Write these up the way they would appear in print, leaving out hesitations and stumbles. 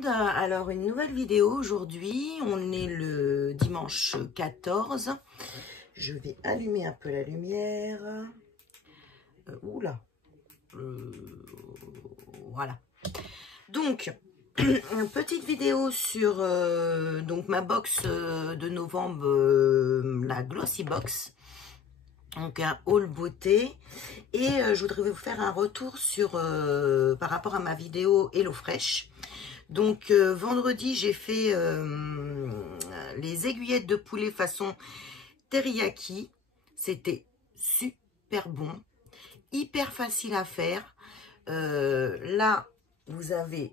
monde, alors une nouvelle vidéo aujourd'hui, on est le dimanche 14, je vais allumer un peu la lumière, oula, voilà, donc une petite vidéo sur donc ma box de novembre, la Glossy Box. Donc un haul beauté et je voudrais vous faire un retour sur par rapport à ma vidéo HelloFresh. Donc vendredi j'ai fait les aiguillettes de poulet façon teriyaki. C'était super bon, hyper facile à faire. Là vous avez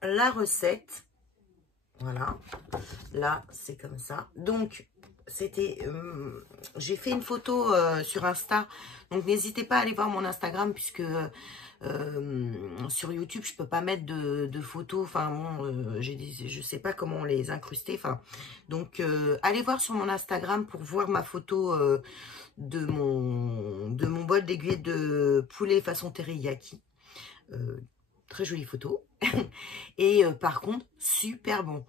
la recette, voilà, là c'est comme ça. Donc c'était j'ai fait une photo sur Insta, donc n'hésitez pas à aller voir mon Instagram, puisque sur YouTube je peux pas mettre de photos, enfin bon, je sais pas comment les incruster, enfin donc allez voir sur mon Instagram pour voir ma photo de mon bol d'aiguillettes de poulet façon teriyaki. Très jolie photo. Et par contre super bon.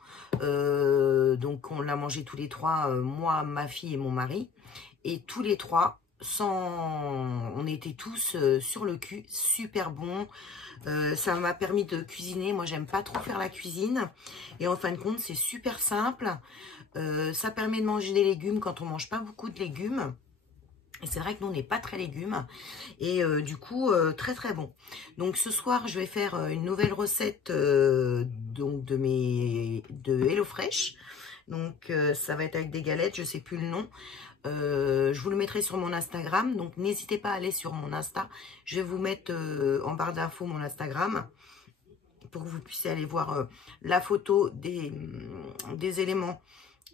Donc on l'a mangé tous les trois, moi, ma fille et mon mari, et tous les trois on était tous sur le cul, super bon. Ça m'a permis de cuisiner, moi j'aime pas trop faire la cuisine, et en fin de compte c'est super simple. Ça permet de manger des légumes quand on mange pas beaucoup de légumes. Et c'est vrai que nous, on n'est pas très légumes. Et du coup, très très bon. Donc ce soir, je vais faire une nouvelle recette donc de HelloFresh. Donc ça va être avec des galettes, je ne sais plus le nom. Je vous le mettrai sur mon Instagram. Donc n'hésitez pas à aller sur mon Insta. Je vais vous mettre en barre d'infos mon Instagram, pour que vous puissiez aller voir la photo des éléments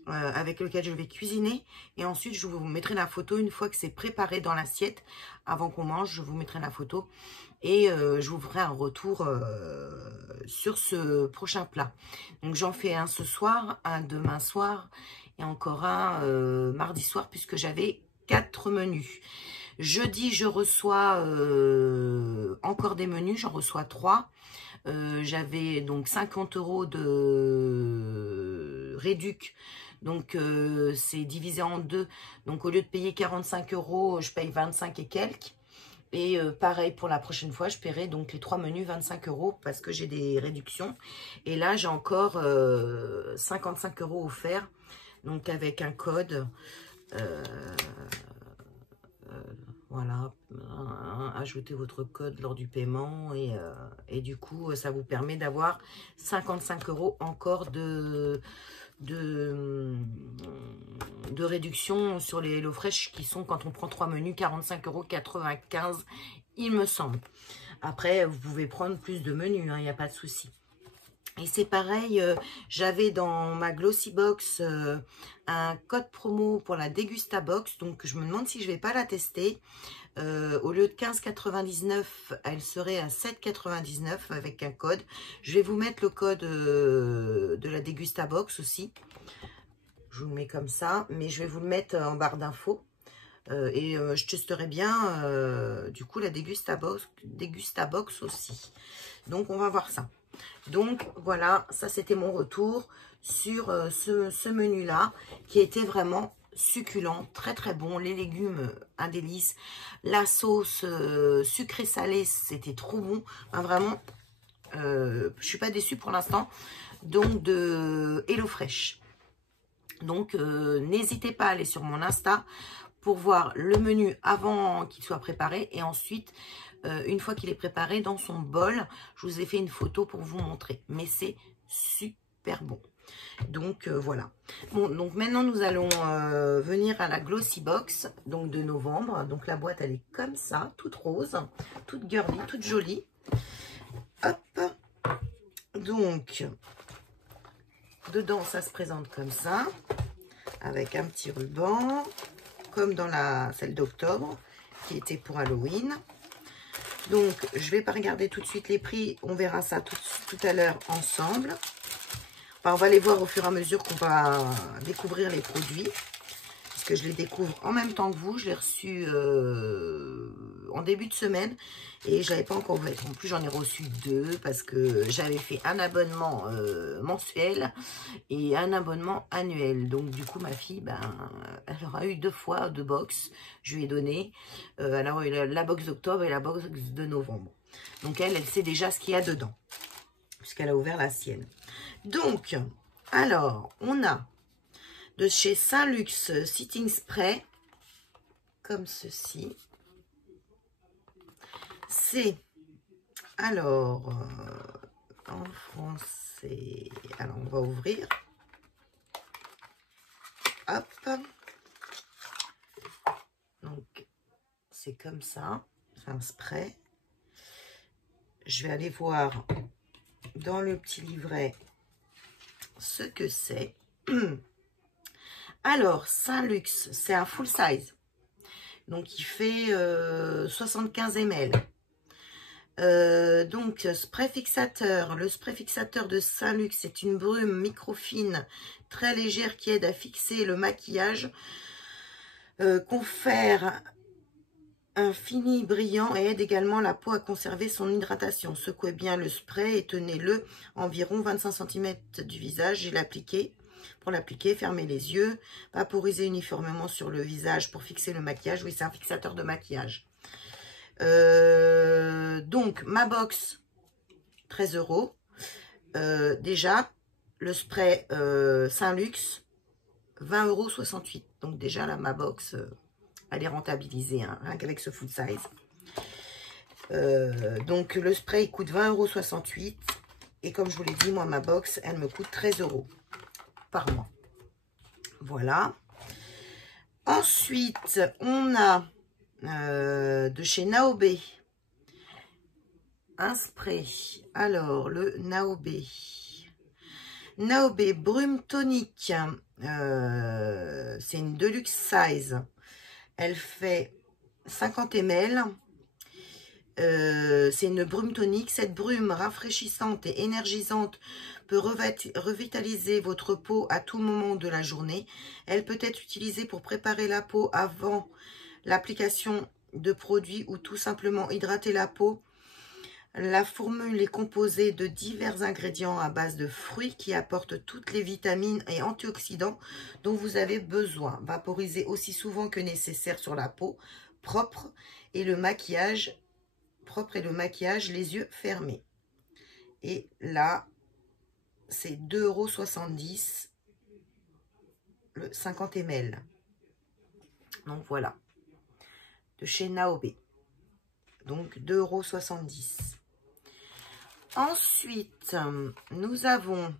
avec lequel je vais cuisiner. Et ensuite je vous mettrai la photo une fois que c'est préparé dans l'assiette. Avant qu'on mange, je vous mettrai la photo et je vous ferai un retour sur ce prochain plat. Donc j'en fais un ce soir, un demain soir et encore un mardi soir, puisque j'avais 4 menus. Jeudi je reçois encore des menus, j'en reçois 3. J'avais donc 50 € de réduc. Donc c'est divisé en deux. Donc au lieu de payer 45 €, je paye 25 et quelques. Et pareil pour la prochaine fois, je paierai donc les 3 menus 25 € parce que j'ai des réductions. Et là j'ai encore 55 € offerts. Donc avec un code. Voilà, ajoutez votre code lors du paiement et du coup ça vous permet d'avoir 55 € encore de réduction sur les HelloFresh, qui sont, quand on prend 3 menus, 45,95 € il me semble. Après vous pouvez prendre plus de menus, il n'y a pas de souci. Et c'est pareil, j'avais dans ma Glossy Box un code promo pour la Degusta Box. Donc je me demande si je vais pas la tester. Au lieu de 15,99 €, elle serait à 7,99 € avec un code. Je vais vous mettre le code de la Degusta Box aussi. Je vous le mets comme ça, mais je vais vous le mettre en barre d'infos. Et je testerai bien du coup la Degusta Box aussi. Donc on va voir ça. Donc voilà, ça c'était mon retour sur ce menu là, qui était vraiment succulent, très très bon. Les légumes, un délice. La sauce sucrée salée, c'était trop bon. Enfin, vraiment, je suis pas déçue pour l'instant. Donc de HelloFresh. Donc n'hésitez pas à aller sur mon Insta pour voir le menu avant qu'il soit préparé, et ensuite une fois qu'il est préparé dans son bol. Je vous ai fait une photo pour vous montrer, mais c'est super bon. Donc voilà. Bon, donc maintenant nous allons venir à la Glossy Box donc de novembre. Donc la boîte elle est comme ça, toute rose, toute girly, toute jolie. Hop. Donc dedans ça se présente comme ça, avec un petit ruban, comme dans celle d'octobre qui était pour Halloween. Donc je vais pas regarder tout de suite les prix, on verra ça tout à l'heure ensemble. Enfin, on va les voir au fur et à mesure qu'on va découvrir les produits. que je les découvre en même temps que vous. Je l'ai reçu en début de semaine et je l'avais pas encore ouvert. En plus, j'en ai reçu 2 parce que j'avais fait un abonnement mensuel et un abonnement annuel. Donc, du coup, ma fille, ben, elle aura eu 2 fois 2 box. Je lui ai donné. Elle aura eu la box d'octobre et la box de novembre. Donc, elle sait déjà ce qu'il y a dedans puisqu'elle a ouvert la sienne. Donc, alors, on a de chez Saint-Luxe Sitting Spray, comme ceci. C'est, alors, en français, alors on va ouvrir. Hop. Donc, c'est comme ça, c'est un spray. Je vais aller voir dans le petit livret ce que c'est. Alors, Saint-Luxe, c'est un full size. Donc, il fait 75 ml. Donc, spray fixateur. Le spray fixateur de Saint-Luxe, c'est une brume microfine très légère qui aide à fixer le maquillage. Confère un fini brillant et aide également la peau à conserver son hydratation. Secouez bien le spray et tenez-le environ 25 cm du visage et l'appliquez. Pour l'appliquer, fermez les yeux, vaporisez uniformément sur le visage pour fixer le maquillage. Oui, c'est un fixateur de maquillage. Donc, ma box, 13 €. Déjà, le spray Saint-Luxe, 20,68 €. Donc déjà, là, ma box, elle est rentabilisée, hein, rien qu'avec ce full size. Donc, le spray, il coûte 20,68 €. Et comme je vous l'ai dit, moi, ma box, elle me coûte 13 € par mois. Voilà. Ensuite, on a de chez Naobé un spray. Alors, le Naobé. Naobé Brume Tonique. C'est une deluxe size. Elle fait 50 ml. C'est une brume tonique. Cette brume rafraîchissante et énergisante peut revitaliser votre peau à tout moment de la journée. Elle peut être utilisée pour préparer la peau avant l'application de produits ou tout simplement hydrater la peau. La formule est composée de divers ingrédients à base de fruits qui apportent toutes les vitamines et antioxydants dont vous avez besoin. Vaporisez aussi souvent que nécessaire sur la peau propre et le maquillage, les yeux fermés. Et là, c'est 2,70 € le 50 ml. Donc voilà, de chez Naobé. Donc 2,70 €. Ensuite, nous avons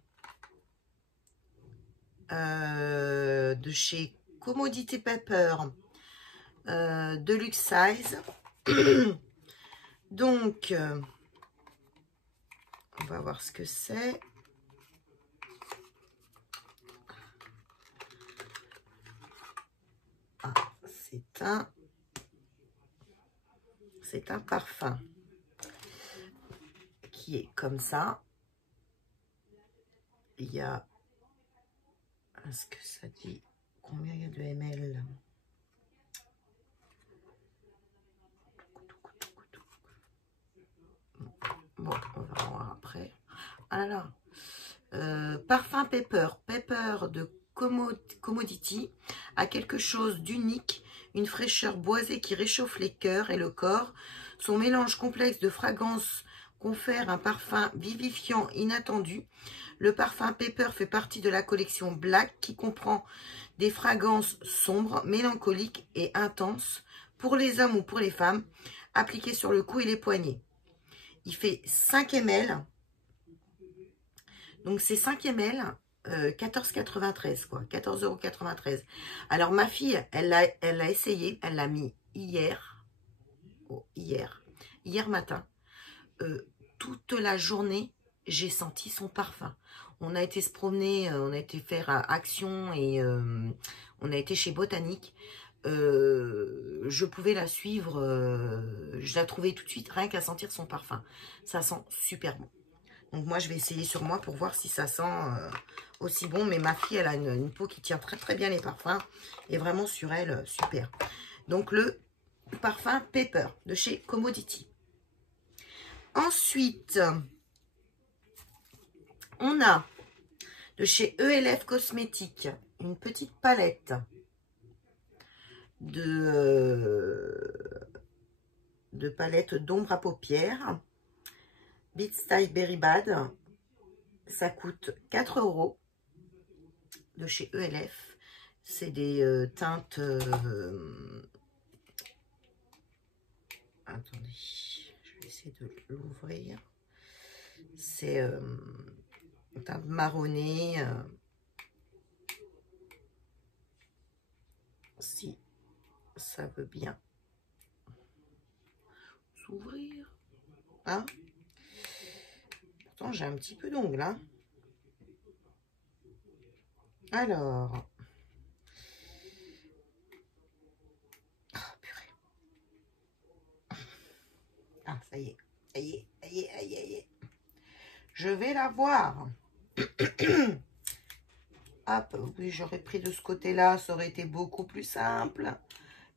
de chez Commodity Paper Deluxe Size. Donc, on va voir ce que c'est. Ah, c'est un parfum qui est comme ça. Il y a, est-ce que ça dit combien il y a de ml? Bon, on va voir après. Alors, parfum Pepper de Commodity a quelque chose d'unique, une fraîcheur boisée qui réchauffe les cœurs et le corps. Son mélange complexe de fragrances confère un parfum vivifiant inattendu. Le parfum Pepper fait partie de la collection Black qui comprend des fragrances sombres, mélancoliques et intenses pour les hommes ou pour les femmes, appliquées sur le cou et les poignets. Il fait 5 ml. Donc, c'est 5 ml, 14,93 quoi, 14,93 €. Alors, ma fille, elle l'a essayé, elle l'a mis hier matin. Toute la journée, j'ai senti son parfum. On a été se promener, on a été faire Action et on a été chez Botanique. Je pouvais la suivre, je la trouvais tout de suite, rien qu'à sentir son parfum. Ça sent super bon. Donc moi, je vais essayer sur moi pour voir si ça sent aussi bon. Mais ma fille, elle a une peau qui tient très très bien les parfums. Et vraiment sur elle, super. Donc le parfum Pepper de chez Commodity. Ensuite, on a de chez ELF Cosmétiques une petite palette de palette d'ombre à paupières. Beat Style Berry Bad. Ça coûte 4 € de chez ELF. C'est des teintes... attendez, je vais essayer de l'ouvrir. C'est une teinte marronnée. Si ça veut bien s'ouvrir. Hein? Pourtant, j'ai un petit peu d'ongles. Hein? Alors. Oh, purée. Ah, ça y est. Ça y est, ça y est, ça y est, ça y est. Je vais la voir. Hop, oui, j'aurais pris de ce côté-là. Ça aurait été beaucoup plus simple.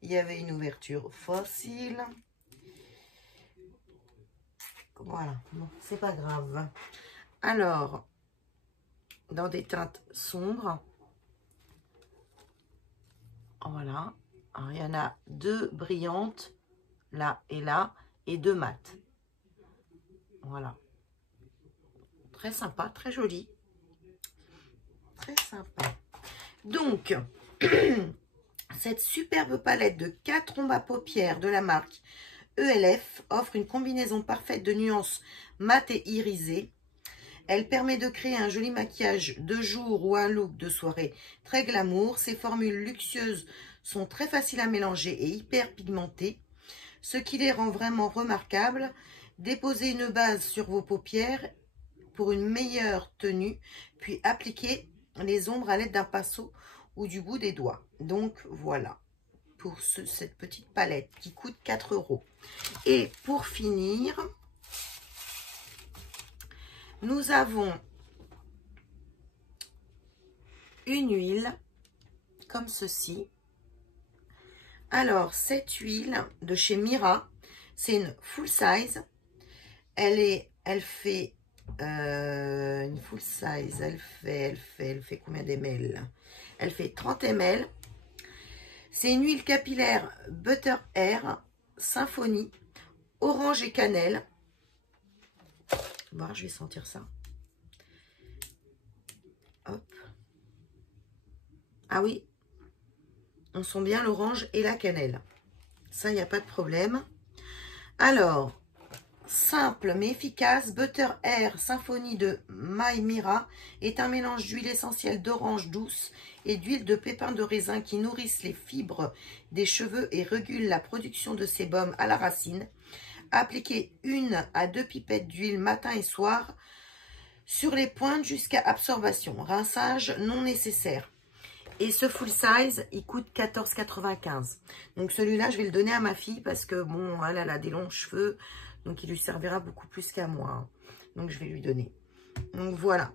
Il y avait une ouverture facile. Voilà, bon, c'est pas grave. Alors, dans des teintes sombres. Voilà. Alors, il y en a 2 brillantes, là et là, et 2 mates. Voilà. Très sympa, très joli. Très sympa. Donc, cette superbe palette de 4 ombres à paupières de la marque ELF offre une combinaison parfaite de nuances mat et irisées. Elle permet de créer un joli maquillage de jour ou un look de soirée très glamour. Ces formules luxueuses sont très faciles à mélanger et hyper pigmentées, ce qui les rend vraiment remarquables. Déposez une base sur vos paupières pour une meilleure tenue, puis appliquez les ombres à l'aide d'un pinceau ou du bout des doigts. Donc voilà, pour cette petite palette qui coûte 4 €. Et pour finir, nous avons une huile comme ceci. Alors, cette huile de chez Mira, c'est une full size. Elle fait une full size. Elle fait combien d'ml? Elle fait 30 ml. C'est une huile capillaire Butter Air Symphonie orange et cannelle. Bon, je vais sentir ça. Hop. Ah oui, on sent bien l'orange et la cannelle. Ça, il n'y a pas de problème. Alors, simple mais efficace, Butter Air Symphonie de My Mira est un mélange d'huile essentielle d'orange douce et d'huile de pépins de raisin qui nourrissent les fibres des cheveux et régulent la production de sébum à la racine. Appliquez 1 à 2 pipettes d'huile matin et soir sur les pointes jusqu'à absorption. Rinçage non nécessaire. Et ce full size, il coûte 14,95 €. Donc celui-là, je vais le donner à ma fille parce que bon, elle a des longs cheveux. Donc il lui servira beaucoup plus qu'à moi. Donc je vais lui donner. Donc voilà.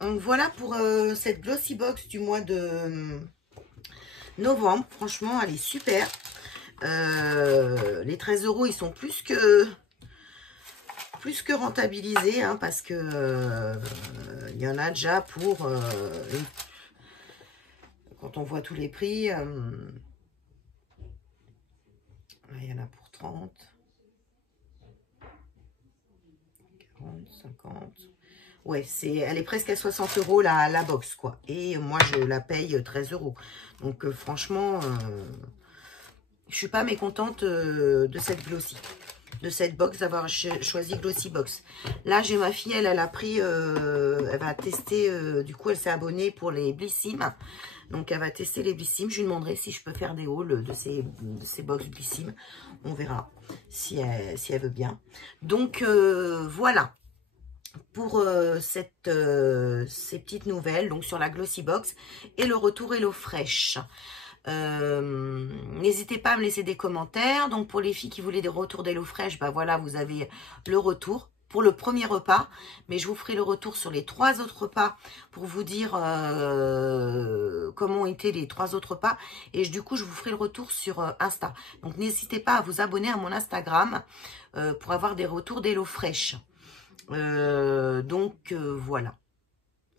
Donc voilà pour cette Glossy Box du mois de novembre. Franchement, elle est super. Les 13 €, ils sont plus que rentabilisés. Hein, parce que il y en a déjà pour... quand on voit tous les prix, il y en a pour 30, 40, 50. Ouais, elle est presque à 60 € la box, quoi. Et moi, je la paye 13 €. Donc, franchement, je suis pas mécontente de cette Glossy. De cette box, d'avoir choisi Glossy Box. Là, j'ai ma fille, elle a pris, elle va tester, du coup, elle s'est abonnée pour les Blissim. Donc, elle va tester les Blissim. Je lui demanderai si je peux faire des hauls de ces box Blissim. On verra si elle veut bien. Donc, voilà pour ces petites nouvelles donc sur la Glossy Box et le retour Hello Fresh. N'hésitez pas à me laisser des commentaires. Donc, pour les filles qui voulaient des retours d'Hello Fresh, bah voilà, vous avez le retour pour le premier repas, mais je vous ferai le retour sur les 3 autres repas pour vous dire comment ont été les 3 autres repas. Et du coup, je vous ferai le retour sur Insta. Donc, n'hésitez pas à vous abonner à mon Instagram pour avoir des retours d'HelloFresh. Voilà.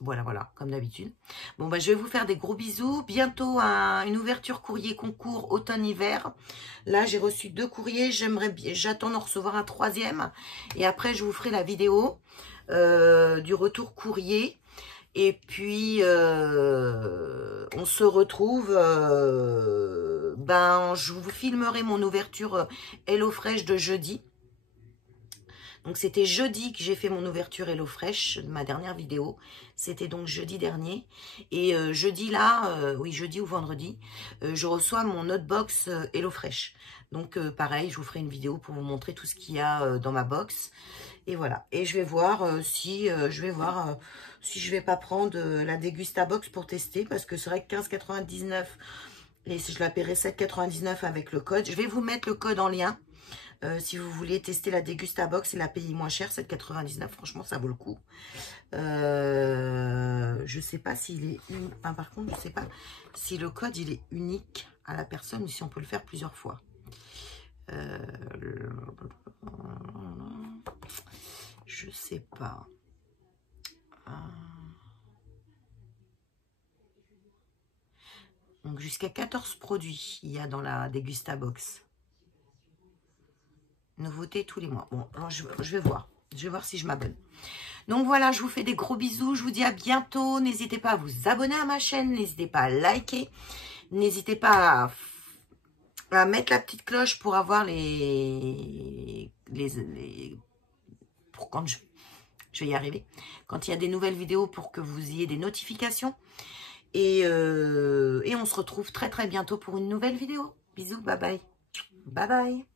Voilà, comme d'habitude. Bon, bah, je vais vous faire des gros bisous. Bientôt, une ouverture courrier concours automne-hiver. Là, j'ai reçu 2 courriers. J'attends d'en recevoir un 3e. Et après, je vous ferai la vidéo du retour courrier. Et puis, on se retrouve. Je vous filmerai mon ouverture HelloFresh de jeudi. Donc, c'était jeudi que j'ai fait mon ouverture HelloFresh, ma dernière vidéo. C'était donc jeudi dernier. Et jeudi là, oui, jeudi ou vendredi, je reçois mon notebox HelloFresh. Donc, pareil, je vous ferai une vidéo pour vous montrer tout ce qu'il y a dans ma box. Et voilà. Et je vais voir si je vais pas prendre la Degustabox pour tester. Parce que c'est vrai que 15,99, et je la paierai 7,99 avec le code. Je vais vous mettre le code en lien. Si vous voulez tester la Degustabox et la payer moins cher, 7,99, franchement, ça vaut le coup. Je sais pas s'il est unique. Enfin, par contre, je sais pas si le code, il est unique à la personne ou si on peut le faire plusieurs fois. Je sais pas. Donc, jusqu'à 14 produits, il y a dans la Degustabox. Nouveauté tous les mois. Bon, alors je vais voir. Je vais voir si je m'abonne. Donc voilà, je vous fais des gros bisous. Je vous dis à bientôt. N'hésitez pas à vous abonner à ma chaîne. N'hésitez pas à liker. N'hésitez pas à mettre la petite cloche pour avoir pour quand je vais y arriver. Quand il y a des nouvelles vidéos pour que vous ayez des notifications. Et on se retrouve très très bientôt pour une nouvelle vidéo. Bisous, bye bye. Bye bye.